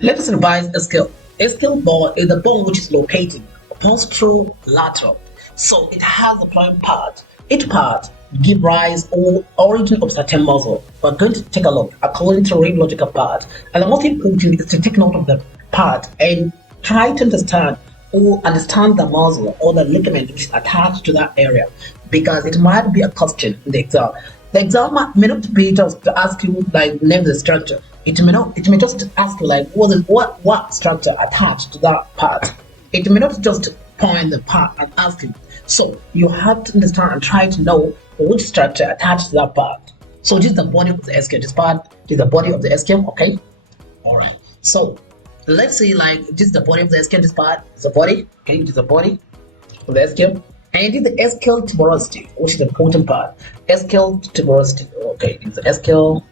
Let us revise ischial. Ischial bone is the bone which is located posterolateral. So it has the following part. Each part give rise or origin of certain muscle. We're going to take a look according to radiological part. And the most important is to take note of the part and try to understand the muscle or the ligament which is attached to that area, because it might be a question in the exam. The exam may not be just to ask you like name the structure. It may not. It may just ask you like what structure attached to that part. It may not just point the part and ask you. So you have to understand and try to know which structure attached to that part. So this is the body of the ischium. This part is the body of the ischium. Okay. All right. So let's say like this is the body of the ischium. This part is the body. Okay. This is the body of the ischium. And this is the ischial tuberosity, which is the important part. Ischial tuberosity. Okay. This is the ischial.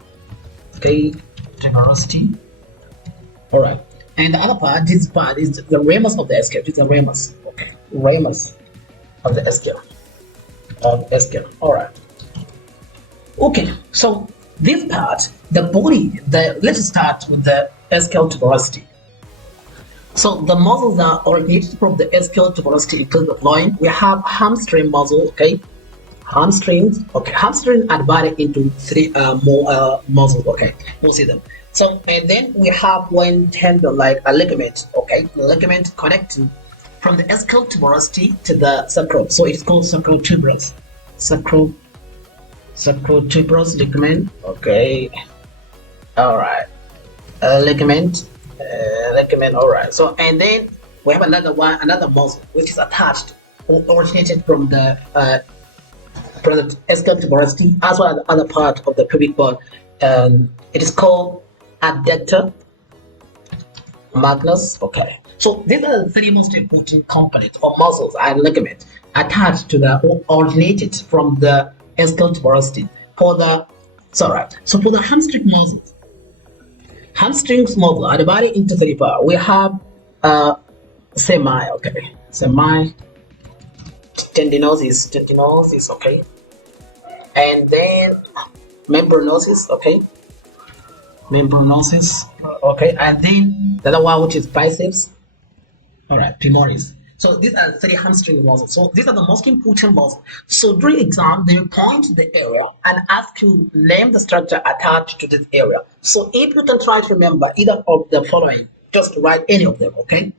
Okay. Tuberosity. All right. And the other part, this part is the ramus of the ischium. This is the ramus. Okay. Ramus of the ischium. All right. Okay. So this part, the body, let's start with the ischial tuberosity. So the muscles that originated from the ischial tuberosity include the following. We have hamstring muscle, okay? Hamstrings, okay. Hamstrings are divided into three more muscles, okay? We'll see them. So, and then we have one tendon, like a ligament, okay? Ligament connecting from the ischial tuberosity to the sacrum. So it's called sacral tuberous. Sacral tuberous ligament, okay? All right. Ligament. All right. So and then we have another muscle which is attached or originated from the ischial tuberosity as well as the other part of the pubic bone. It is called adductor magnus. Okay. So these are the three most important components or muscles and ligaments attached to the or originated from the ischial tuberosity. So for the hamstring muscles. Hamstrings muscle are divided into three parts. We have semi tendinosis, okay, and then membranosis, okay, and then the other one which is biceps, all right, femoris. So these are three hamstring muscles. So these are the most important muscles. So during exam, they will point to the area and ask you name the structure attached to this area. So if you can try to remember either of the following, just write any of them, okay?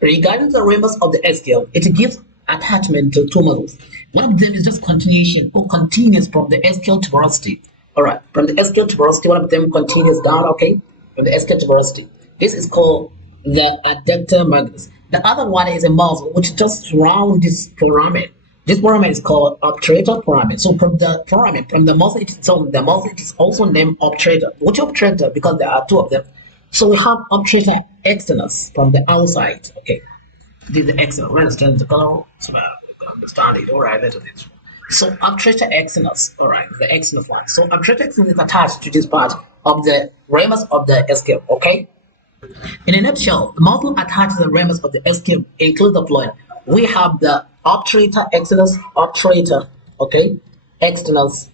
Regarding the ramus of the ischium, it gives attachment to two muscles. One of them is just continuation or continuous from the ischial tuberosity. All right, from the ischial tuberosity, one of them continues down, okay, from the ischial tuberosity. This is called the adductor magnus. The other one is a muscle which just surrounds this foramen. This foramen is called obturator foramen. So from the foramen, from the muscle itself, the muscle is also named obturator. Which obturator? Because there are two of them. So we have obturator externus from the outside. Okay, this is the external. We understand the color, so we can understand it. All right, let us do it. So obturator externus. All right, the external one. So obturator externus is attached to this part of the ramus of the ischium. Okay. In a nutshell, the muscle attached to the ramus of the ischium include the following. We have the obturator externus, okay, externus,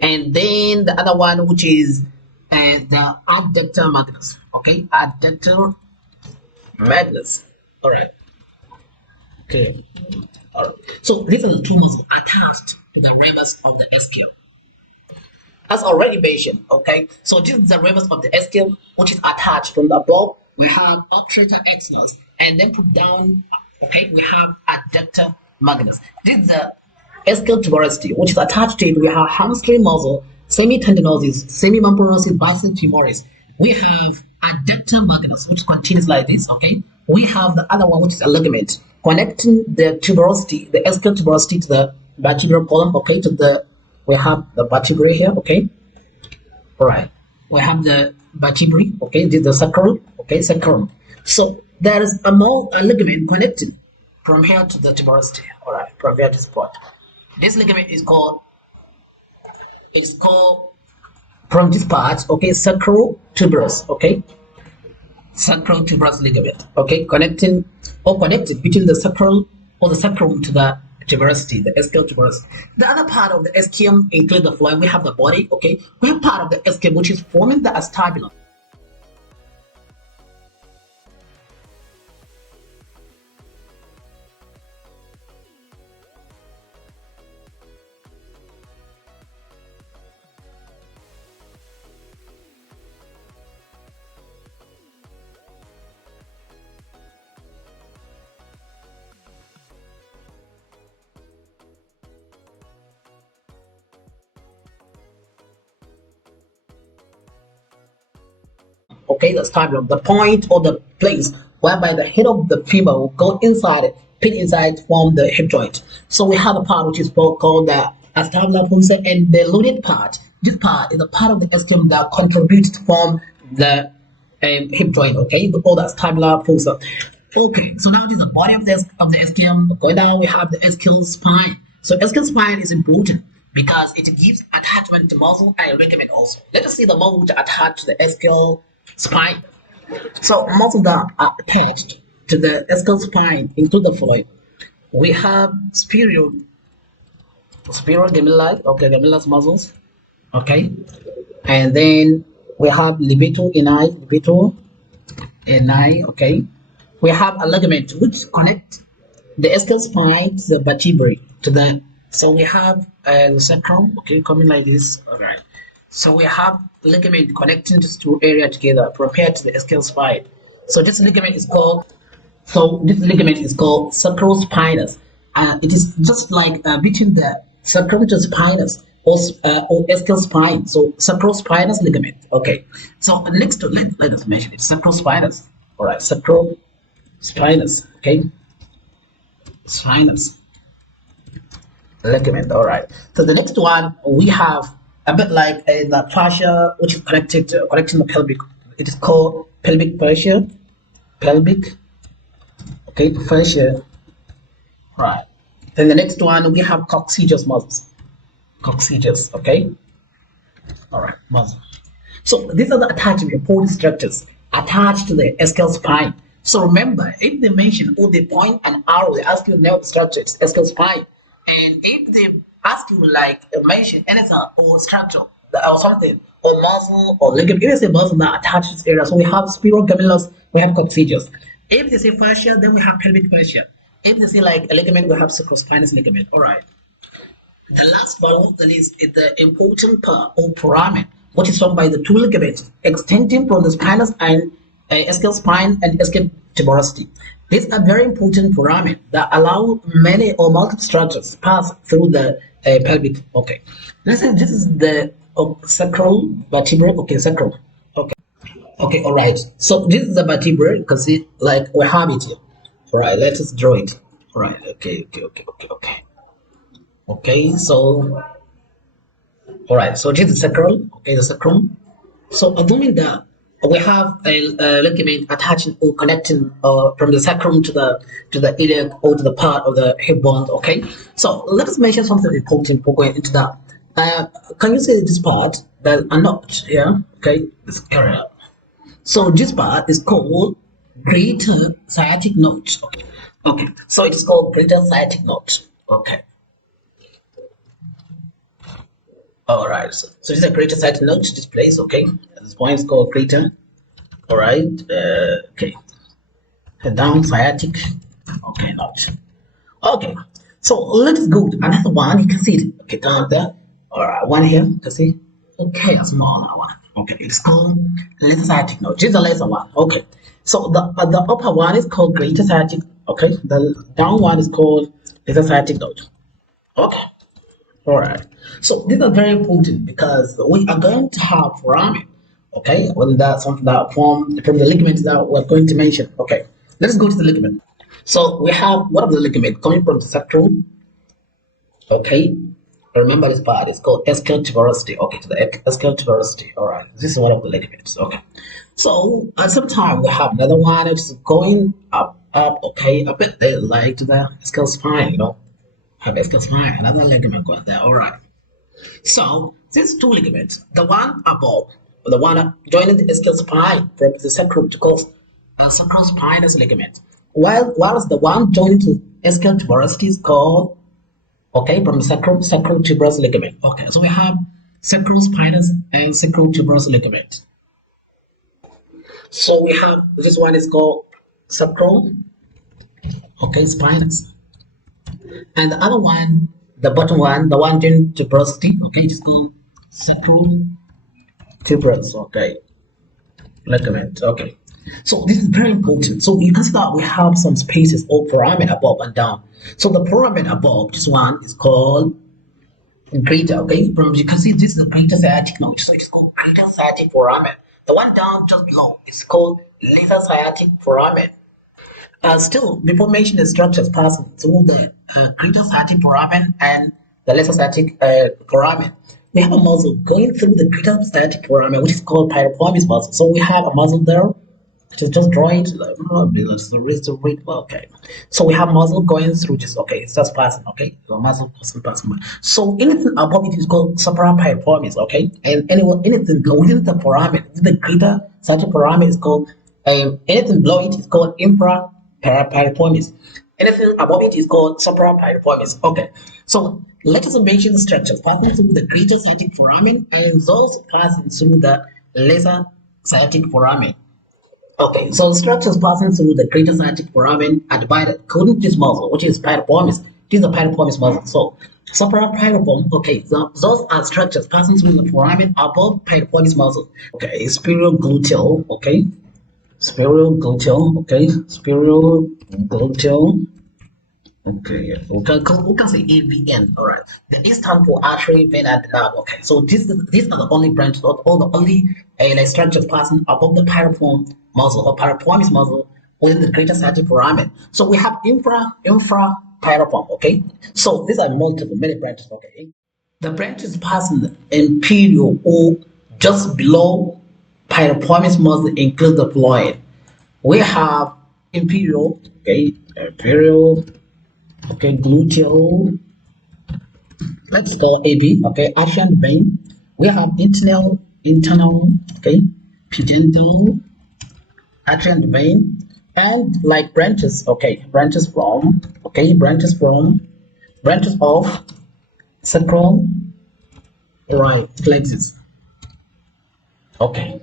and then the other one which is the adductor magnus, okay, adductor magnus. All right, okay, all right. So these are the two muscles attached to the ramus of the ischium. As already mentioned, okay, so this is the ramus of the ischium which is attached from the above. We have obturator externus, and then put down, okay, we have adductor magnus. This is the ischial tuberosity which is attached to it. We have hamstring muscle, semitendinosis, semimembranosis, biceps femoris. We have adductor magnus which continues like this, okay. We have the other one which is a ligament connecting the tuberosity, the ischial tuberosity to the vertebral column, okay, we have the vertebrae here, okay. All right. We have the vertebrae, okay. This is the sacrum, okay, sacrum. So there is a ligament connected from here to the tuberosity. All right, from here to this point. This ligament is called. It's called from this part, okay, sacral tuberous, okay, sacral tuberous ligament, okay, connected between the sacral or the sacrum to the tuberosity, the ischial tuberosity. The other part of the ischium include the following. We have the body, okay. We have part of the ischium which is forming the acetabulum. okay, the sternum, the point or the place whereby the head of the femur will go inside, pin inside, form the hip joint. So we have a part which is called the acetabular fossa, and the loaded part. This part is the part of the ostium that contributes to form the hip joint. Okay, we call that acetabular fossa. Okay, so now this is the body of the ostium. Going down, we have the ischial spine. So ischial spine is important because it gives attachment to muscle and ligament also. Let us see the muscle which are attached to the ischial spine. So muscles that are attached to the ischial spine include the following. We have superior gemellus, okay, gemellus muscles, okay, and then we have levator ani, okay. We have a ligament which connects the ischial spine to the vertebrae so we have the sacrum, okay, coming like this. All right, so we have ligament connecting these two areas together compared to the ischial spine. So this ligament is called sacrospinous. It is just like between the sacrum to spinous or ischial spine. So sacrospinous ligament. Okay. So next to let us mention it. Sacrospinous. All right. Sacrospinous. Okay. Spinous ligament. All right. So the next one we have a bit like the fascia which is connecting the pelvic. It is called pelvic fascia. Pelvic. Okay. Fascia. Right. Then the next one we have coccygeus muscles. Coccygeus, okay. All right, muscle. So these are the attachment important structures attached to the ischial spine. So remember, if they mention or they point an arrow, they ask you to name the structure, it's ischial spine. And if they ask you like mention anything or structure or something or muscle or ligament, if they say muscle that attaches this area, so we have superior gemellus, we have coccygeus. If they say fascia, then we have pelvic fascia. If they say like a ligament, we have sacrospinous ligament. All right. The last one of the list is the important part or foramen, which is formed by the two ligaments extending from the spinous and ischial spine and ischial tuberosity. These are very important foramen that allow many or multiple structures to pass through the pelvic. Okay. Let's say this is the sacral vertebra. Okay, sacral. Okay. Okay. All right. So this is the vertebra. You can see like we have it here. All right, let us draw it. All right, okay. Okay, so, all right, so this is sacral, okay, the sacrum. So assuming that we have a ligament attaching or connecting from the sacrum to the iliac or to the part of the hip bone, okay. So let us mention something important before going into that. Can you see this part that are not here? Okay, this area. So this part is called greater sciatic node. Okay. Okay, so it is called greater sciatic node. Okay. All right. So this is a greater sciatic node. This place. Okay. At this point, it's called greater. All right. Okay. And down sciatic. Okay, node. Okay. So let's go to another one. You can see it. Okay, down there. All right. One here. You can see. Okay, a smaller one. Okay, it's called lesser sciatic node. This is the lesser one. Okay. So the upper one is called greater sciatic. Okay, the down one is called lesser sciatic node. Okay, all right. So these are very important because we are going to have foramen. Okay, when that's something that form from the ligaments that we're going to mention. Okay, let's go to the ligament. So we have one of the ligament coming from the sacrum. Okay, remember this part is called ischial tuberosity. Okay, to the ischial tuberosity. All right, this is one of the ligaments. Okay. So at some time we have another one which is going up, okay, a bit there, like to the ischial spine, have ischial spine, another ligament going there. All right. So these two ligaments, the one above, the one joining the ischial spine from the sacrum to cause a sacrospinous ligament, whilst the one joining to ischial tuberosity is called, okay, from the sacrotuberous ligament. Okay, so we have sacrospinous and sacrotuberous ligament. So we have this one is called sacral, okay, spinous, and the other one, the bottom one, the one joining tuberosity, okay, it is called sacral tuberous, okay, ligament. Okay, so this is very important. So you can see that we have some spaces or foramen above and down. So the foramen above, this one is called greater, okay, from you can see this is the greater sciatic node, so it is called greater sciatic foramen. The one down just below is called laser sciatic foramen. Still, before mentioning the structures passing through the greater sciatic foramen and the lesser sciatic foramen, we have a muscle going through the greater sciatic foramen, which is called piriformis muscle. So we have a muscle there. Just draw it. Okay. So we have muscle going through this. Okay, it's just passing. Okay, the muscle passing. So anything above it is called suprapiriformis. Okay, and anything below within the foramen, the greater sciatic foramen is called anything below it is called infrapiriformis. Anything above it is called suprapiriformis. Okay, so let us mention the structures passing through the greater sciatic foramen and those passing through the lesser sciatic foramen. Okay, so structures passing through the greater sciatic foramen are divided according to this muscle, which is piriformis. This is the piriformis muscle. So suprapiriform, okay, so those are structures passing through the foramen above piriformis muscle. Okay, spirogluteal, okay, spirogluteal, okay, spirogluteal. Okay, we can say AVN. All right. The E stand for artery, vein, and nerve. Okay, so these are the only branches, or the only like structures passing above the piriform muscle or piriformis muscle within the greater sciatic foramen. So we have infrapiriform. Okay, so these are many branches. Okay, the branches passing inferior or just below piriformis muscle include the following. We have inferior, okay, inferior. Okay, gluteal, let's call AB, okay, arterial vein. We have internal, okay, pudendal, arterial vein, and like branches, okay, branches of sacral, right, plexus. Okay.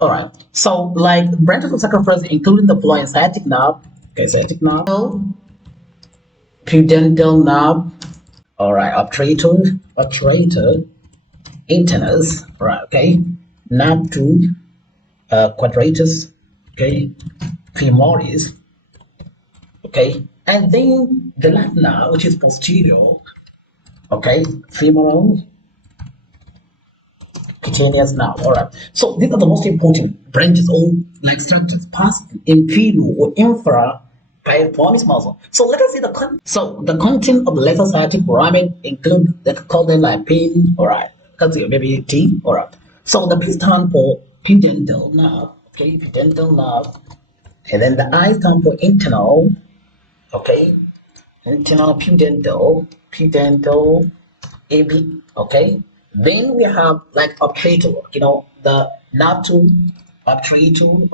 All right. So like branches of sacral plexus including the following: sciatic nerve, okay, sciatic nerve, pudendal nerve, all right, obturator, internus, right, okay, nerve 2, quadratus, okay, femoris, okay, and then the last nerve, which is posterior, okay, femoral, cutaneous nerve. All right, so these are the most important branches or like structures passing inferior or infra piriformis muscle. So let us see the content of the lesser sciatic foramen include, let's call them like pin. All right, let's see maybe T. All right, so the P stand for pudendal nerve, okay, pudendal nerve, and then the I stand for internal, okay, internal pudendal AB, okay. Then we have like obturator, the nerve 2, obturator.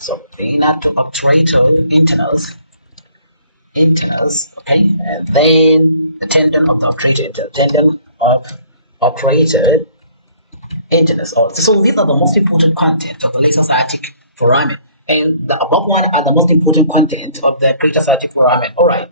So not to obturator, internus, okay, and then the tendon of the obturator, tendon of obturator, internus. So these are the most important content of the lesser sciatic foramen, and the above one are the most important content of the greater sciatic foramen. All right.